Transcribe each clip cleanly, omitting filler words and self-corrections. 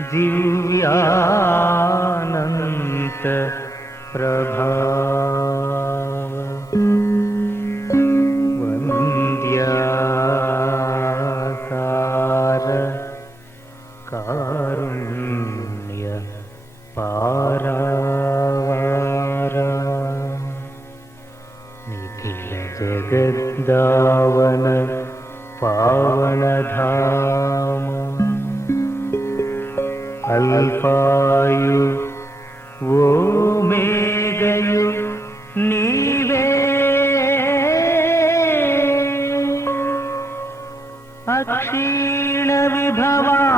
दिव्यानन्त प्रभाव वन्द्यासार कारुण्य पारावार निखिल जगद्दावन पावनधाम अल्पायु वो मेघयु नीवे अक्षीण विभवान्धकार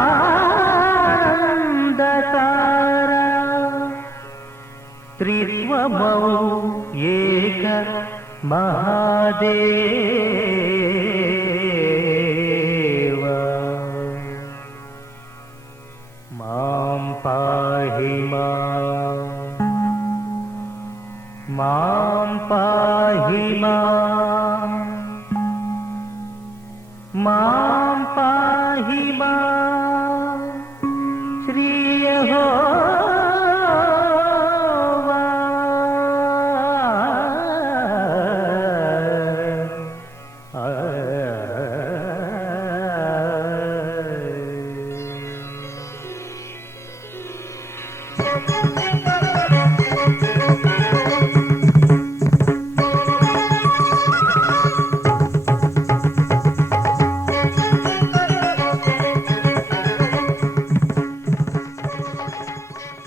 त्रित्वमौ एक महादेव मां पाहि मां पाहि मां पाहि श्री यहोवा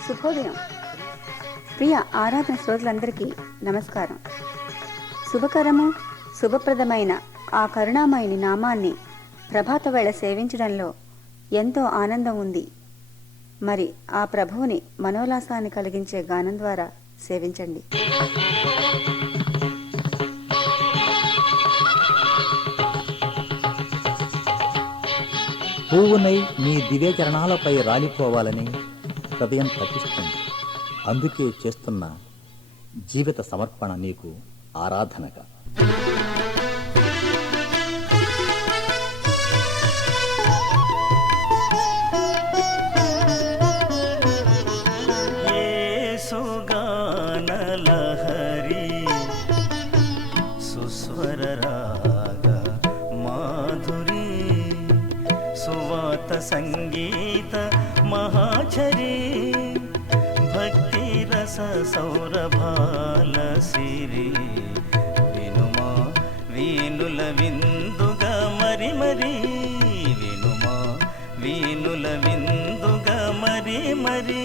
శుభోదయం. ప్రియ ఆరాధన శ్రోతలందరికీ నమస్కారం. శుభకరము శుభప్రదమైన ఆ కరుణామయుని నామాన్ని ప్రభాత వేళ సేవించడంలో ఎంతో ఆనందం ఉంది. మరి ఆ ప్రభువుని మనోల్లాసాన్ని కలిగించే గానం ద్వారా సేవించండి. పువ్వునై నీ దివ్య చరణాలపై రాలిపోవాలని హృదయం తప్పిస్తుంది. అందుకే చేస్తున్న జీవిత సమర్పణ నీకు ఆరాధనగా. యేసుగానలహరి సుస్వర రాగ మాధురి సువాత సంగీత మహాచరి భక్తి రస సౌరభాల సిరి వినుమా వీనుల విందుగా మరి మరి వినుమా వీనుల విందుగా మరి మరి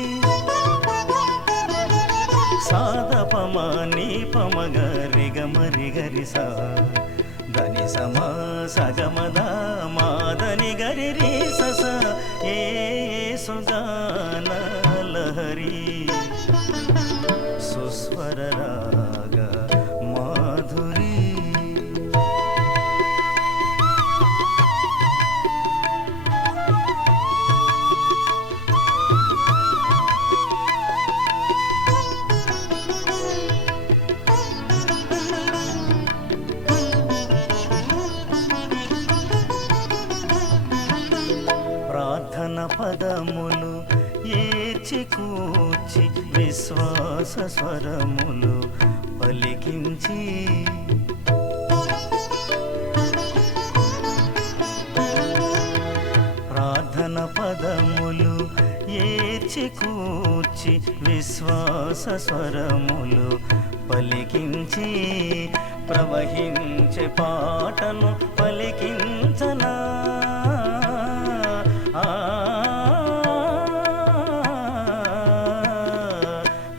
సాద పమ నీ పమగ రిగ మరి గరి సా దని సమా సగమద మాదని గరి రి సస యేసుగాన లహరి సుస్వర రాగ మాధురి. ప్రార్థన పదములు ఏచి కూర్చి విశ్వాస స్వరములు పలికించి ప్రార్థన పదములు ఏచి కూర్చి విశ్వాస స్వరములు పలికించి ప్రవహించే పాటను పలికించనా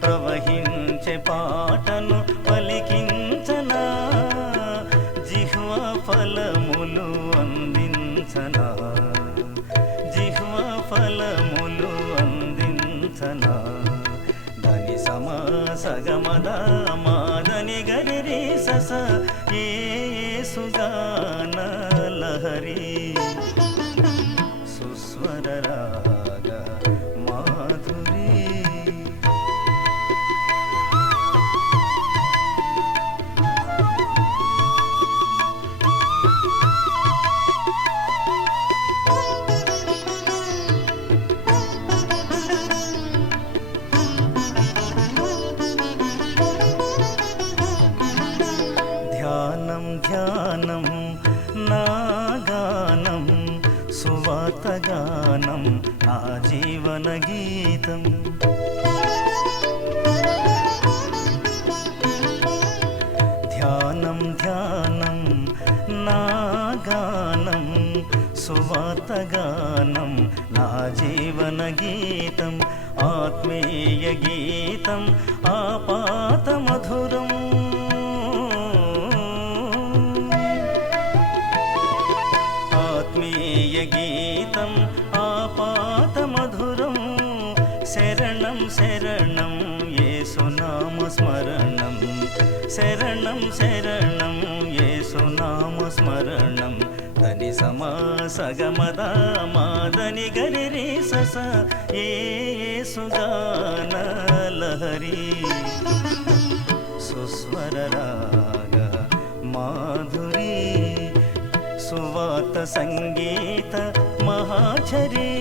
ప్రవహించే పాటను పలికించనా జిహ్వ ఫలములు అందించనా జిహ్వ ఫలములు అందించనా దని సమా సగమద మాదని గరి రి సస యేసుగాన లహరి సుస్వర రాగ మాధురి. సువార్తగానం నా జీవన గీతం. ధ్యానం ధ్యానం నా గానం, సువార్తగానం నా జీవన గీతం. ఆత్మీయ గీతం ఆపాత మధురం, ఆత్మీయ గీతం ఆపాత మధురం. శరణం శరణం యేసునామ స్మరణం, శరణం శరణం యేసునామ స్మరణం. దని సమా సగమద మాదని గరి సస యేసుగాన లహరి. సుస్వర రాగ మాధురి, సువాత సంగీత మహాచరి.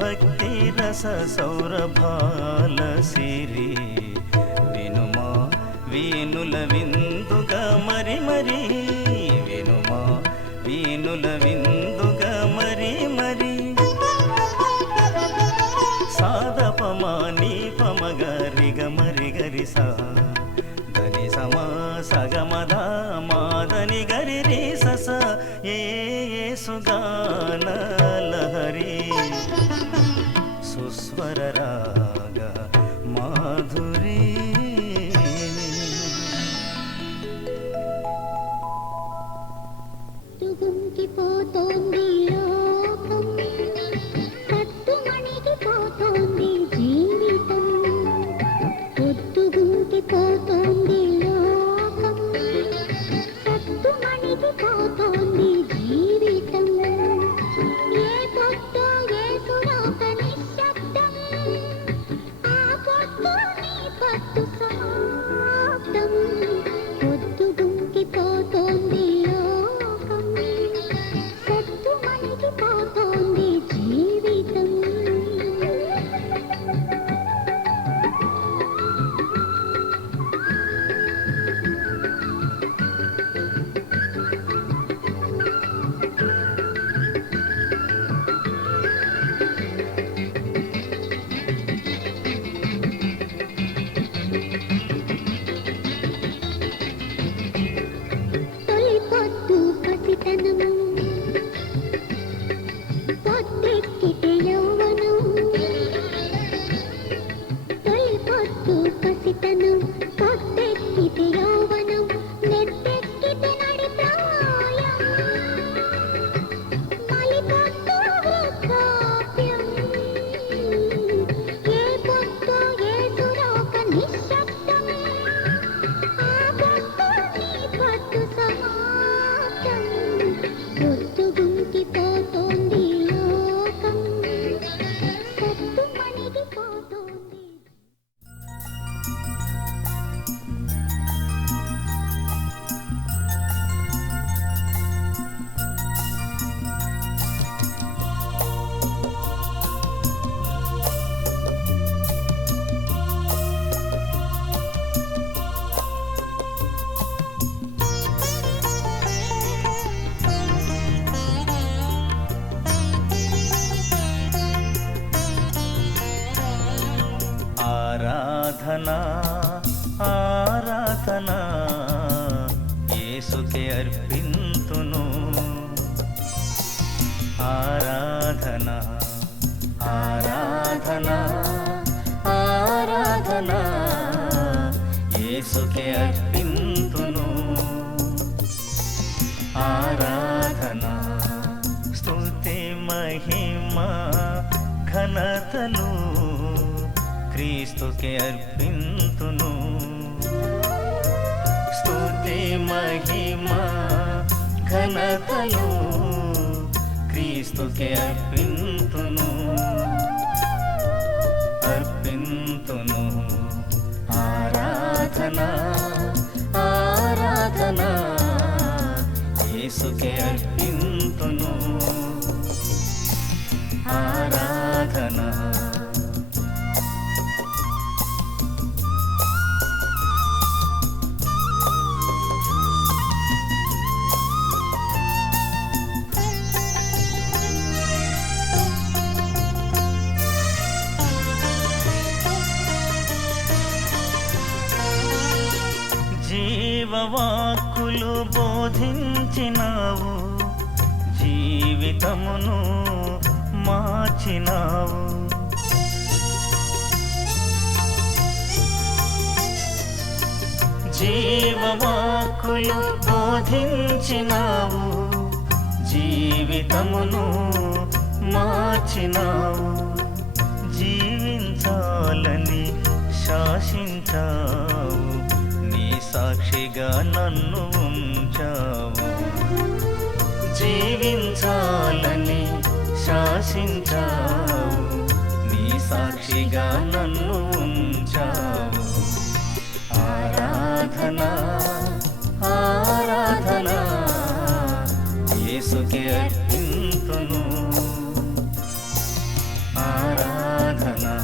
భక్తి రస సౌరభాల సిరి, వినుమా వీనుల విందుగా మరి మరి. వినుమా వీనుల విందుగా మరి మరి. సాధపమా నీ పమగ రిగ మరి గరి సా. దని సమా సగమద మాదని గరి రి సస యేసుగాన లహరి. సుస్వర రాగ మాధురి. పోతోంది లోకం, సత్తుమణికి పోతోంది జీవితం. పొద్దుగుంకి పోతోంది లోకం, సత్తుమణికి పోతోంది జీవితం. ఏ పొద్దు ఏసులోక నిశ్శబ్దం, ఆ పొద్దు నీ పట్టు సమాప్తం. పొద్దుగుంకి పోతోంది లోకం, సత్తుమణికి పోతోంది జీవితం. తొలి పొద్దు పసితనం, పొద్దెక్కితే యౌవనం. తొలి పొద్దు పసితనం, పొద్దెక్కితే యౌవనం. నెత్తెక్కితే నడి ప్రాయం, మలి పొద్దు వృద్ధాప్యం. ఏ పొద్దు ఏసులోక నిశ్శబ్దం, ఆ పొద్దు నీ పట్టు సమాప్తం. పొద్దుగుంకి పోతోంది లోకం, సత్తుమణికి పోతోంది. ఆరాధనా ఆరాధనా యేసుకే అర్పింతును. ఆరాధనా ఆరాధనా ఆరాధనా యేసుకే అర్పింతును. ఆరాధనా స్తుతి మహిమ ఘనతలు క్రీస్తుకే అర్పింతును. స్తుతి మహిమ ఘనతలు క్రీస్తుకే అర్పింతును. అర్పింతును. ఆరాధనా ఆరాధనా యేసుకే అర్పింతును. ఆరాధనా జీవవాక్కులు బోధించినావు, జీవితమును మార్చినావు. జీవవాక్కులు బోధించినావు, జీవితమును మార్చినావు. జీవించాలని శాసించావు, నీ సాక్షిగా నన్ను ఉంచావు. జీవించాలని శాసించావు, నీ సాక్షిగా నన్ను ఉంచావు. ఆరాధనా ఆరాధనా యేసుకే అర్పింతును. ఆరాధనా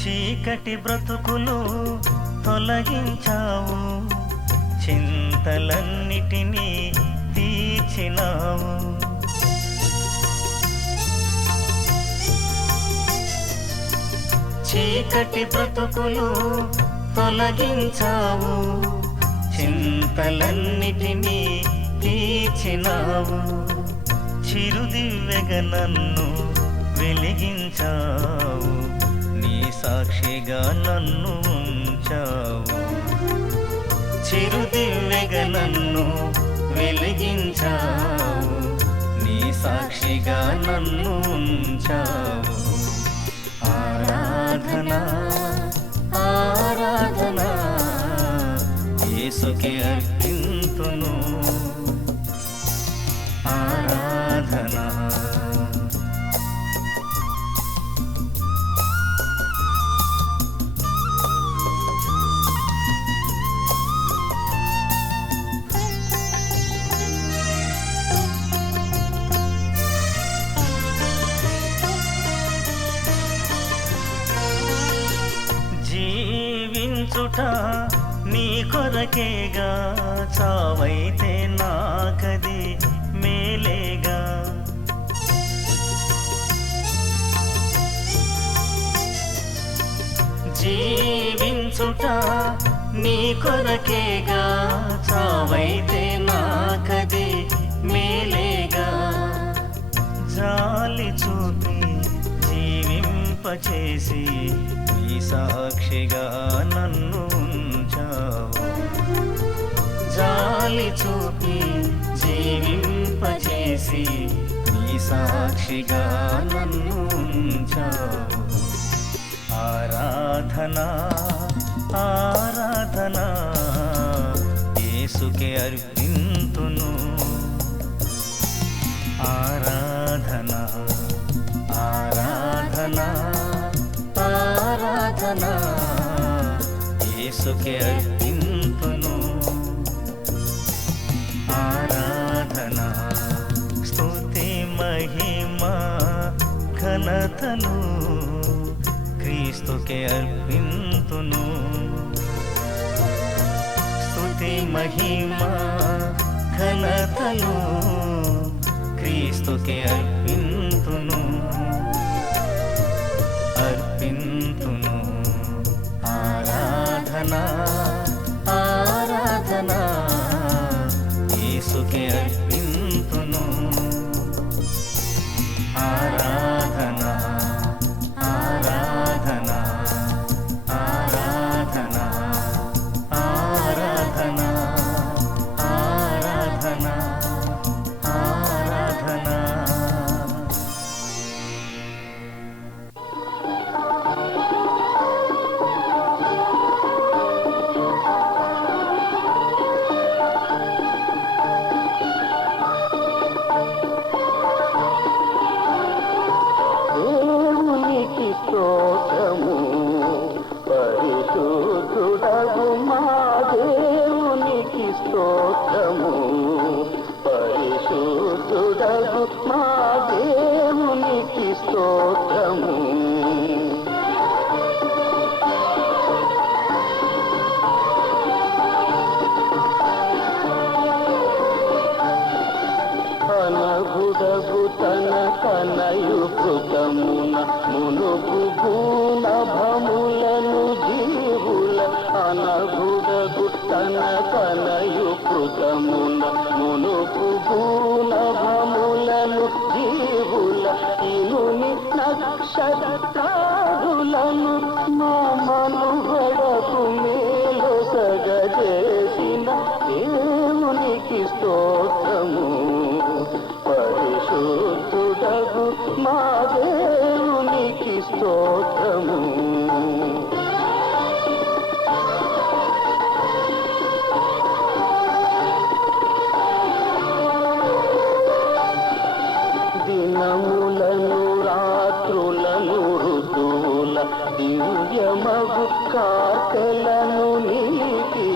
చీకటి బ్రతుకులు తొలగించావు, చింతలన్నిటినీ తీర్చినావు. చీకటి బ్రతుకులు తొలగించావు, చింతలన్నిటినీ తీర్చినావు. చిరుదివ్వెగా నన్ను వెలిగించావు, నీ సాక్షిగా నన్ను ఉంచావు. చిరుదివ్వెగా నన్ను వెలిగించావు, నీ సాక్షిగా నన్ను ఉంచావు. ఆరాధనా ఆరాధనా యేసుకే అర్పింతును. ఆరాధనా జీవించుట నీ కొరకేగా, చావైతే నాకది మేలేగా. జీవించుట నీ కొరకేగా, చావైతే నాకది మేలేగా. జాలి చూపి జీవింపచేసి, నీ సాక్షిగా నన్ను ఉంచావు. జాలి చూపి జీవింపచేసి, నీ సాక్షిగా నన్ను ఉంచావు. ఆరాధనా ఆరాధనా యేసుకే అర్పింతును. ఆరాధనా ఆరాధనా ఆరాధనా యేసుకే అర్పింతును. ఆరాధనా స్తుతి మహిమ ఘనతలు క్రీస్తుకే అర్పింతును. స్తుతి మహిమ ఘనతలు క్రీస్తుకే అర్పింతును. అర్పింతును. ఆరాధనా ఆరాధనా యేసుకే అర్పింతును. ఆరాధనా ఆరాధనా ఆరాధనా ఆరాధనా ఆరాధనా ఆరాధనా. స్తోత్రము. అనగుడగు తన కనయు కృతమున మునుగు భూనభములను జీవుల అనగుడగు తన కనయు కృతమున మునుగు భూనభములను జీవుల ఇనుని నక్షత్రాదులను మామను గడపు మేలు సగజేసిన దేవునికి స్తోత్రము. పరిశుద్ధుడగు మా దేవునికి స్తోత్రము. దినములను రాత్రులను ఋతువుల దివ్యమగు కార్తెలను నీతి.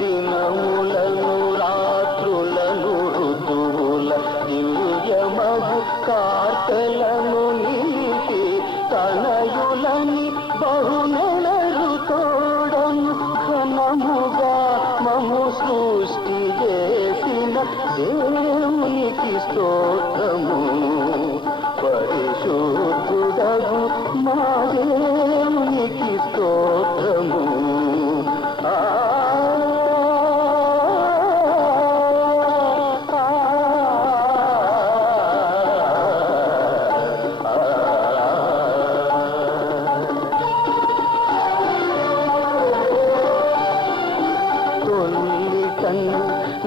దినములను రాత్రులను ఋతువుల దివ్యమగు కార్తెలను నీతి. తనయులని బహునెలరు తోడను ఘనముగా మము సృష్టి చేసిన దేవునికి స్తోత్రము. పరిశుద్ధుడగు మా దేవునికి స్తోత్రము.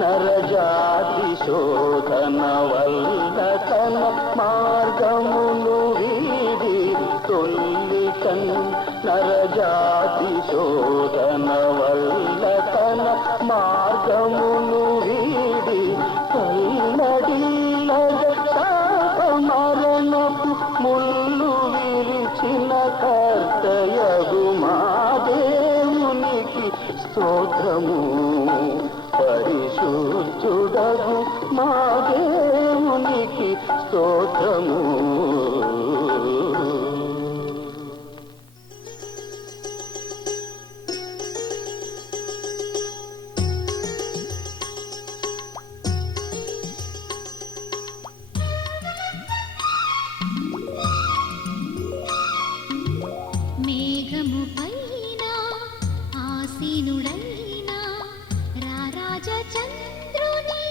నరజాతి శోధన వల్ల తన మార్గమును వీడి. తొల్లికన్ నరజాతి శోధన వల్ల తన మార్గమును వీడి. తల్లడిల్లగ శాప మరణపు ముళ్ళు విరిచిన కర్తయగు మా దేవునికి స్తోత్రము. పరిశుద్ధుడగు మా దేవునికి స్తోత్రము. మేఘము పైన ఆసీనుడైన రారాజ చంద్రుని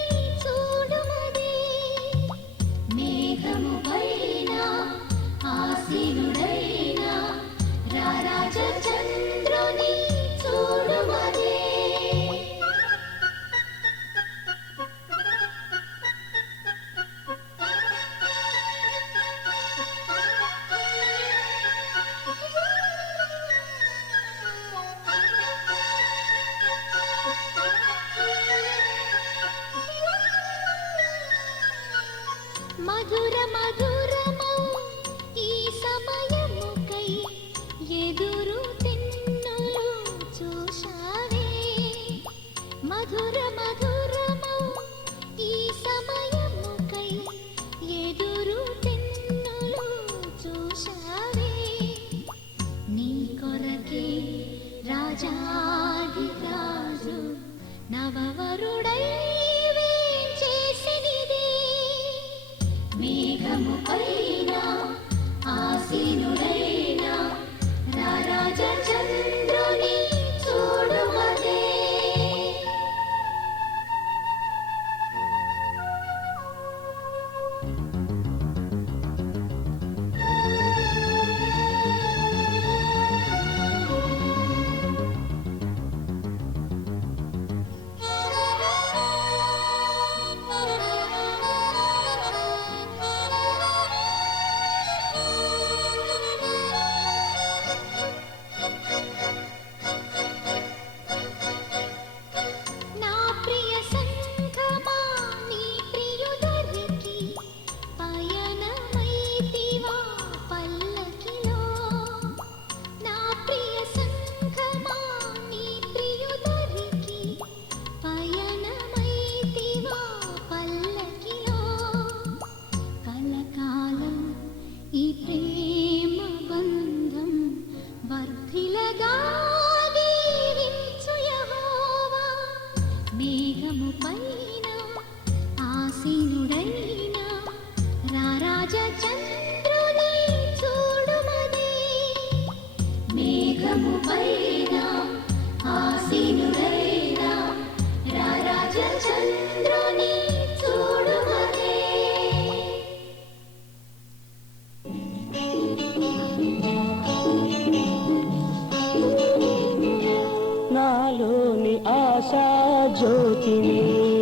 జ్యోతి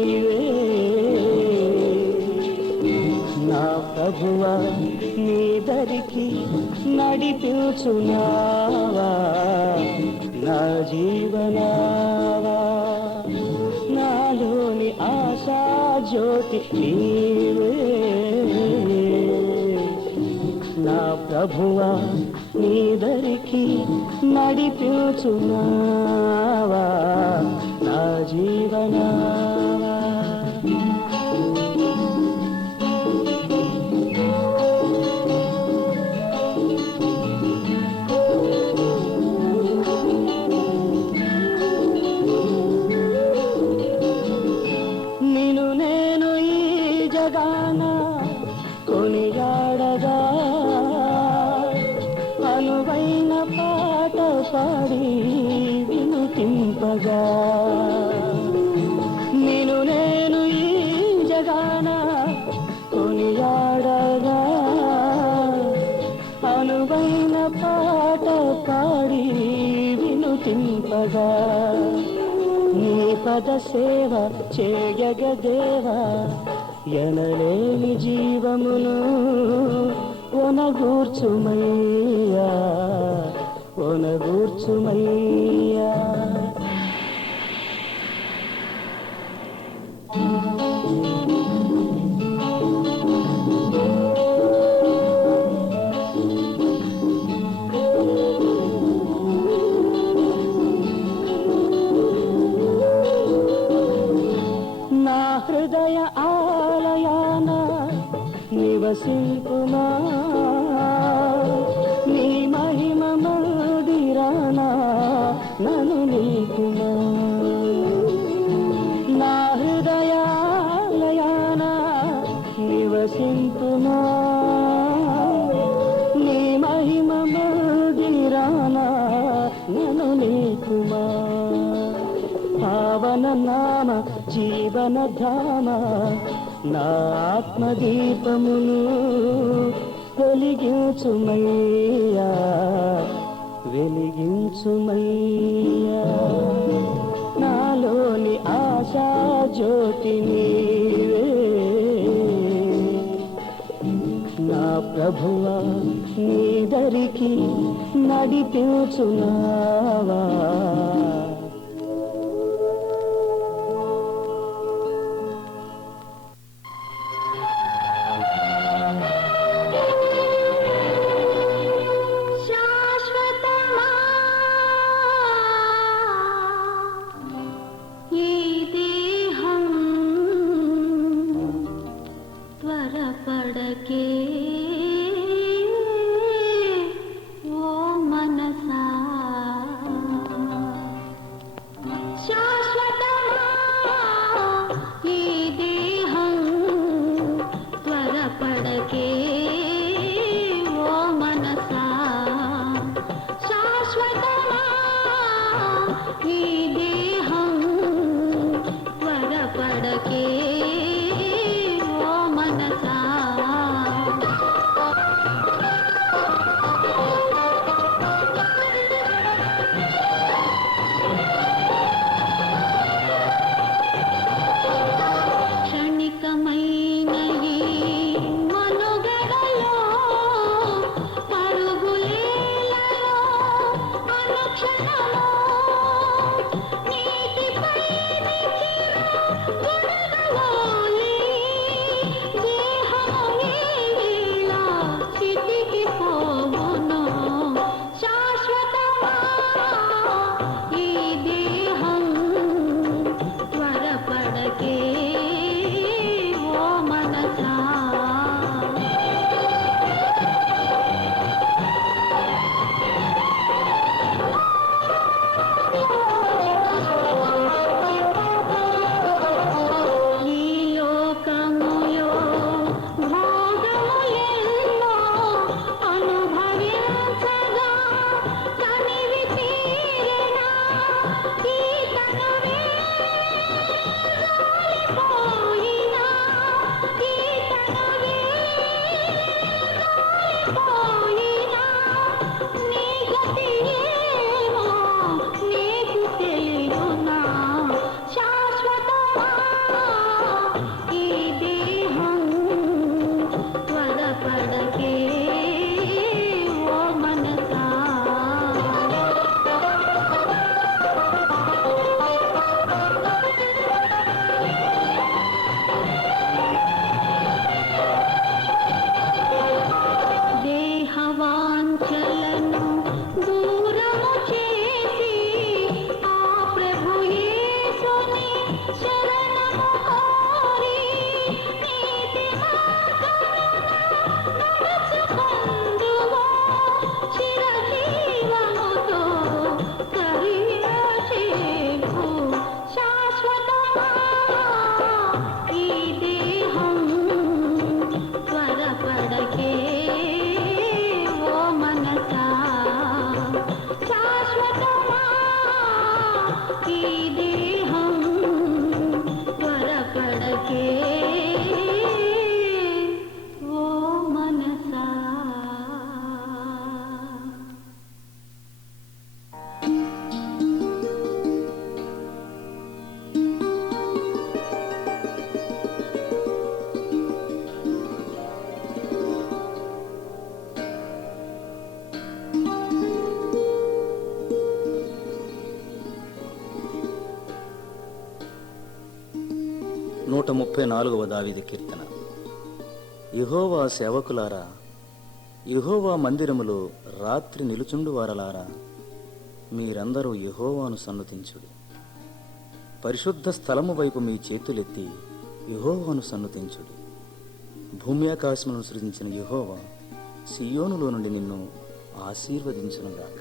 నీవే నా ప్రభువా నీ దరికి నడిపించునావా నా జీవనావా నాలోని ఆశా జ్యోతి నీవే నా ప్రభువా నీ దరికి నడిపించునావా నా జీవనావా నిన్ను నేను ఈ జగాన కొనియాడగా అనువైన పాట పాడి వినుతింపగా నిన్ను నేను ఈ జగాన కొనియాడగా అనువైన పాట పాడి వినుతింపగా నీ పద సేవ చేయగదేవా ఎనలేని జీవమును ఒనగూర్చుమయ్యా ఒనగూర్చుమయ్యా నా హృదయ ఆలయాన నివసింపుమా నీ మహిమ మందిరాన నన్ను నిలుపుమా నా హృదయ ఆలయాన నివసింపుమా నీ మహిమ మందిరాన నన్ను నిలుపుమా పావన నామ జీవన ధామ నా ఆత్మదీపమును వెలిగించుమయ్యా వెలిగించుమయ్యా నాలోని ఆశా జ్యోతి నీవే నా ప్రభువా నీ దరికి నడిపించునావా త్వరపడకే ఓ మనసా 134వ దావీదు కీర్తన. యెహోవా సేవకులారా, యెహోవా మందిరములో రాత్రి నిలుచుండు వారలారా, మీరందరూ యెహోవాను సన్నుతించుడి. పరిశుద్ధ స్థలము వైపు మీ చేతులెత్తి యెహోవాను సన్నుతించుడి. భూమి ఆకాశములను సృజించిన యెహోవా సియోనులో నుండి నిన్ను ఆశీర్వదించునుగాక.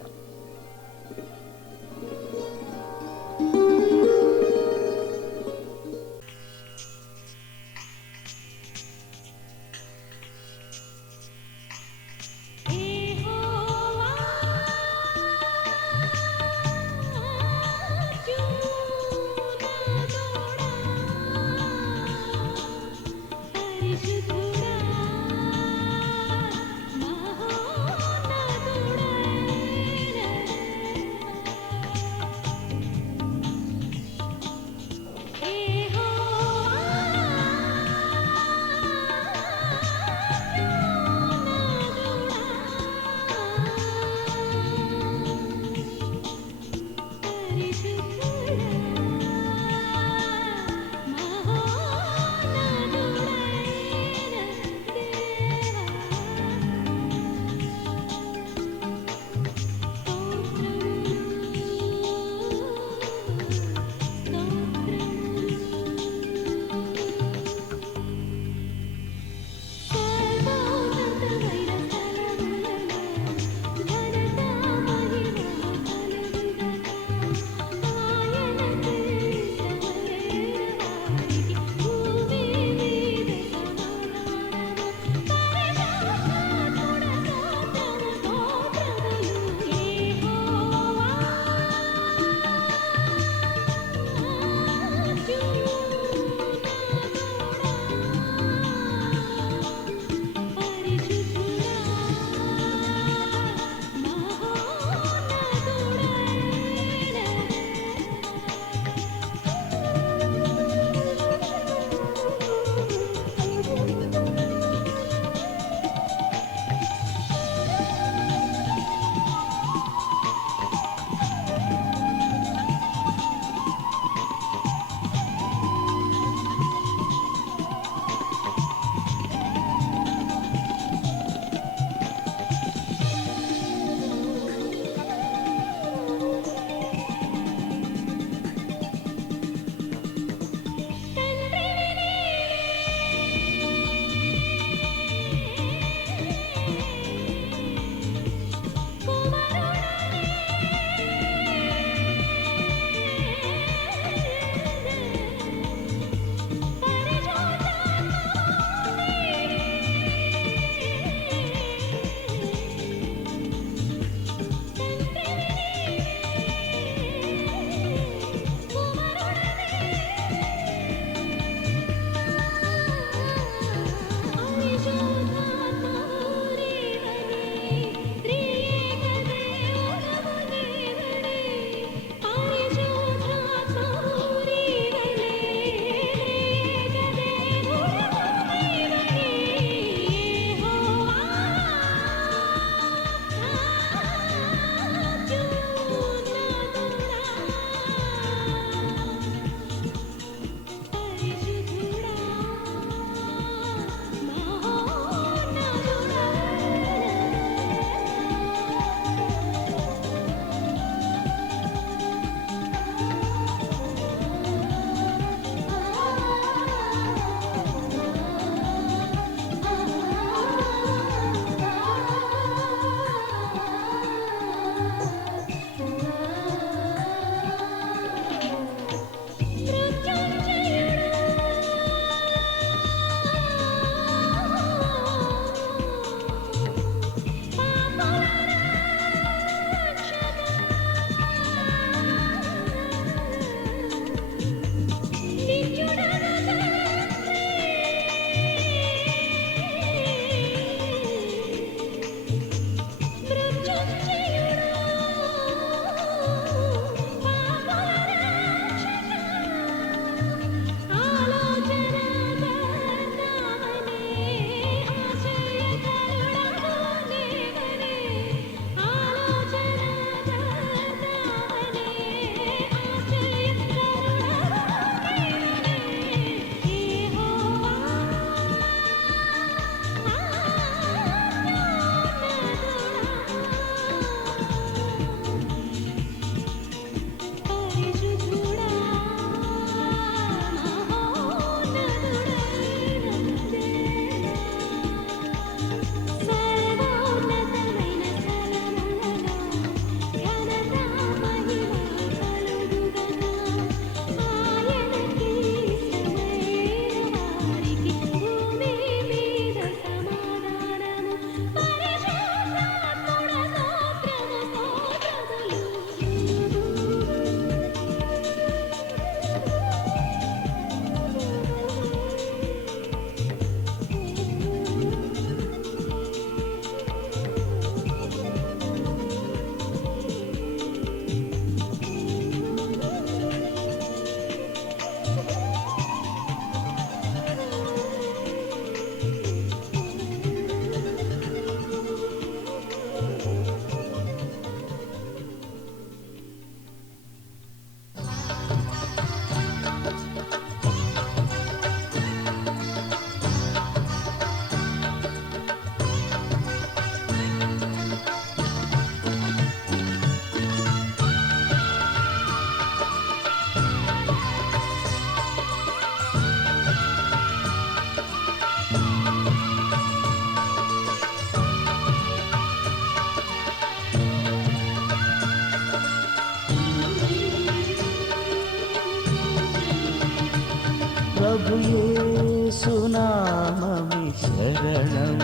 శరణం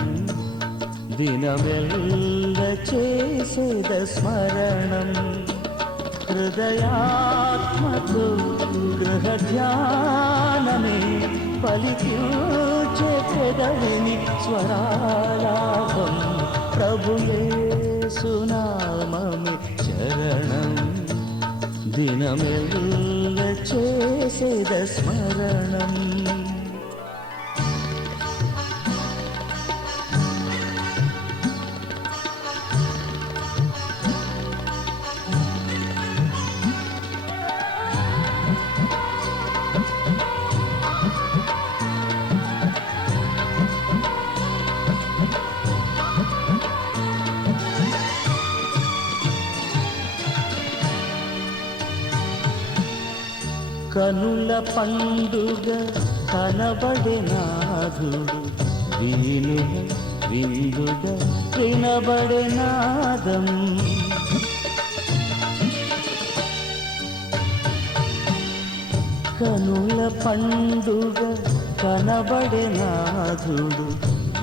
దినమెల్ల చేసేద స్మరణం హృదయాత్మతో గృహ ధ్యానమే పలికించే పెదవిని స్వరాలాపం ప్రభు యేసునామమే శరణం దినమెల్ల చేసేద స్మరణం కనుల పండుగ కనబడే నాదుడు వీణుల విందుగా వినబడే నాదం కనుల పండుగ కనబడే నాదుడు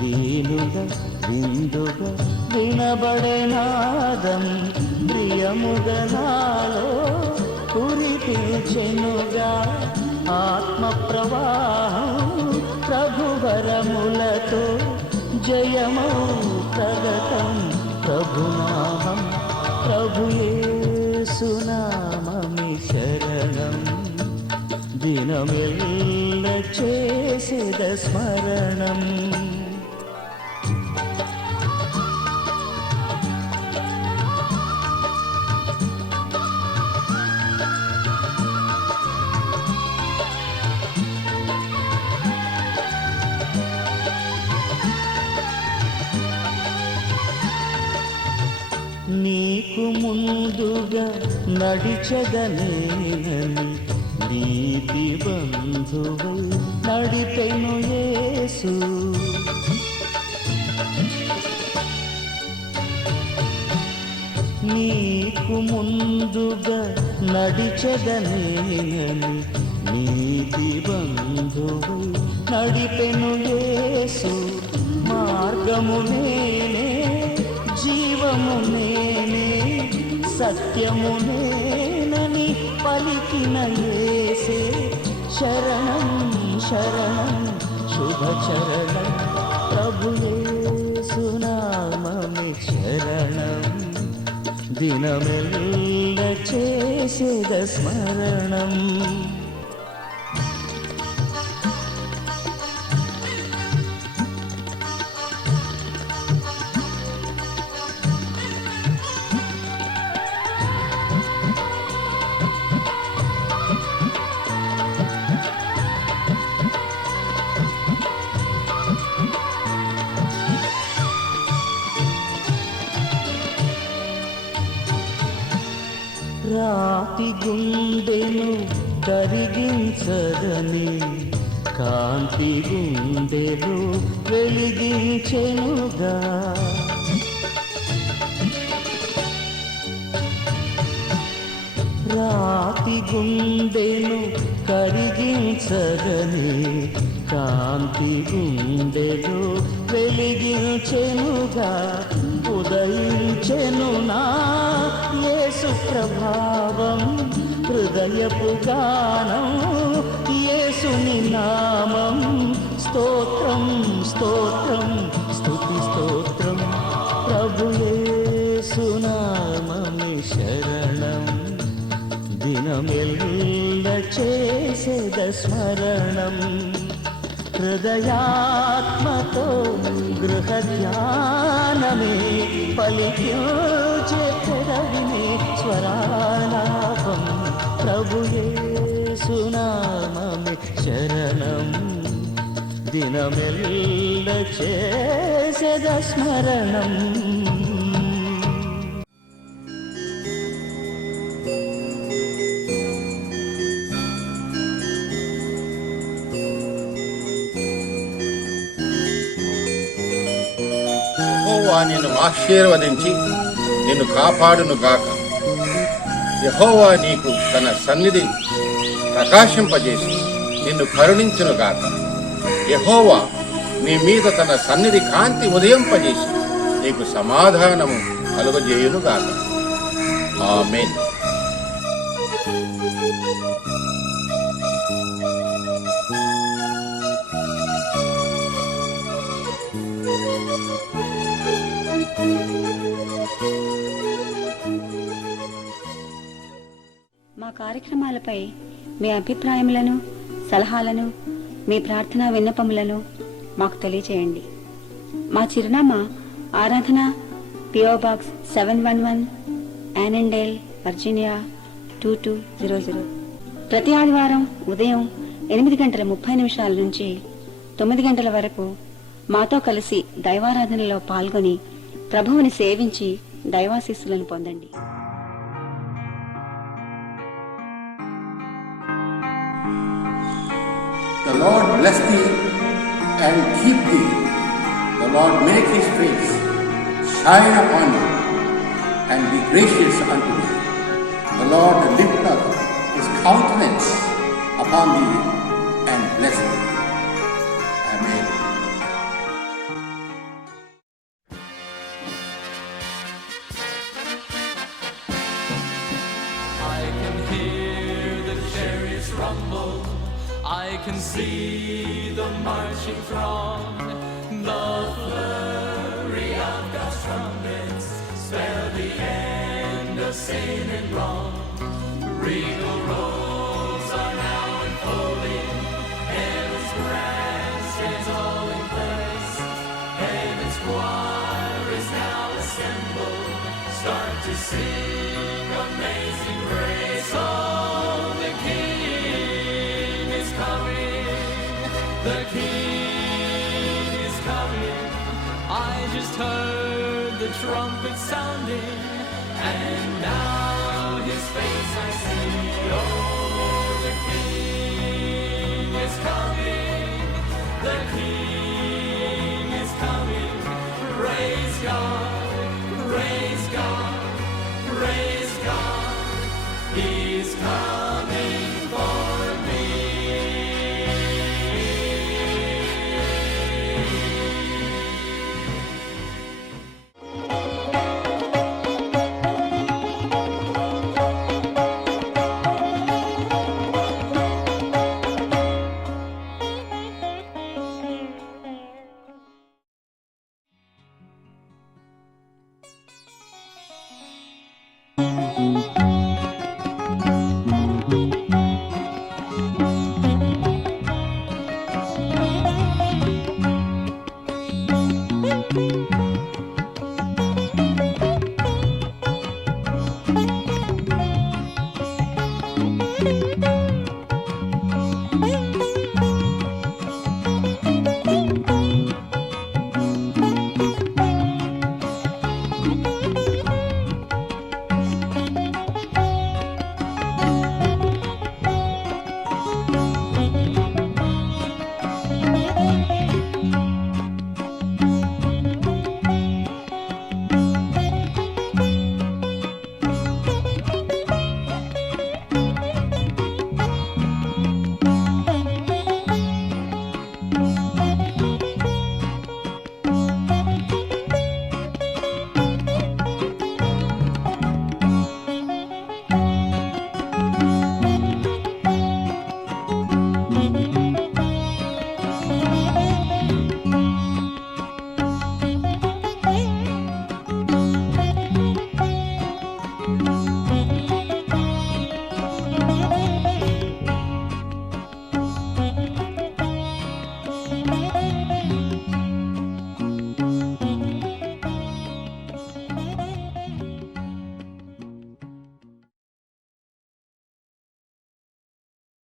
వీణుల విందుగా వినబడే నాదం ప్రియముగనాలో కురిపించెనుగా ఆత్మ ప్రవాహం ప్రభువరములతో జయమౌ ప్రగతం ప్రభునామం ప్రభు యేసునామమి శరణం దినమెల్ల చేసేద స్మరణం నీకు ముందుగా నడిచగనేనని నీతి బంధువు నడిపెను యేసు నీకు ముందుగా నడిచగనేనని నీతి బంధువు నడిపెను యేసు మార్గము నేనే జీవము నేనే సత్యము నేనని పలికిన యేసే శరణం శరణం శుభ చరణం ప్రభు యేసునామమే శరణం దినమెల్ల చేసేద స్మరణం రాతి గుండెను కరిగించదని కాంతి గుండెలు వెలిగించెనుగా రాతి గుండెను కరిగించదని కాంతి గుండెలు వెలిగించెనుగా ఉదయించెను నా యేసు ప్రభావం హృదయపు గానం యేసుని నామం స్తోత్రం స్తోత్రం స్తుతి స్తోత్రం ప్రభు యేసునామమే శరణం దినమెల్ల చేసేద స్మరణం హృదయాత్మతో గృహ ధ్యానమే పలికించే పెదవిని స్వరాలాపం ప్రభు యేసునామమే శరణం దినమెల్ల చేసేద స్మరణం యెహోవా నిన్ను ఆశీర్వదించి నిన్ను కాపాడును గాక. యెహోవా నీకు తన సన్నిధి ప్రకాశింపజేసి నిన్ను కరుణించును గాక. యెహోవా నీ మీద తన సన్నిధి కాంతి ఉదయింపజేసి నీకు సమాధానము కలుగజేయునుగాక. ఆమేన్. మా కార్యక్రమాలపై మీ అభిప్రాయములను, సలహాలను, మీ ప్రార్థనా విన్నపములను మాకు తెలియచేయండి. మా చిరునామా ఆరాధన, PO Box 711, యానెండేల్, వర్జీనియా 2200. ప్రతి ఆదివారం ఉదయం 8:30 నుంచి 9 గంటల వరకు మాతో కలిసి దైవారాధనలో పాల్గొని ప్రభువుని సేవించి దైవాశీస్సులను పొందండి. The Lord bless thee and keep thee. The Lord make his face shine upon you and be gracious unto thee. The Lord lift up his countenance upon thee and bless thee. Amen. I can hear the chariots rumble, I can see the marching throng, the flurry of God's trumpets spell the end of sin and wrong. Regal roads are now unfolding, heaven's grand stands all in place, heaven's choir is now assembled, start to sing amazing grace. Oh, the King is coming, the King is coming. I just heard the trumpet sounding, and now his face I see. Oh, the King is coming, the King is coming. Praise God, praise God, praise God. He's coming for me.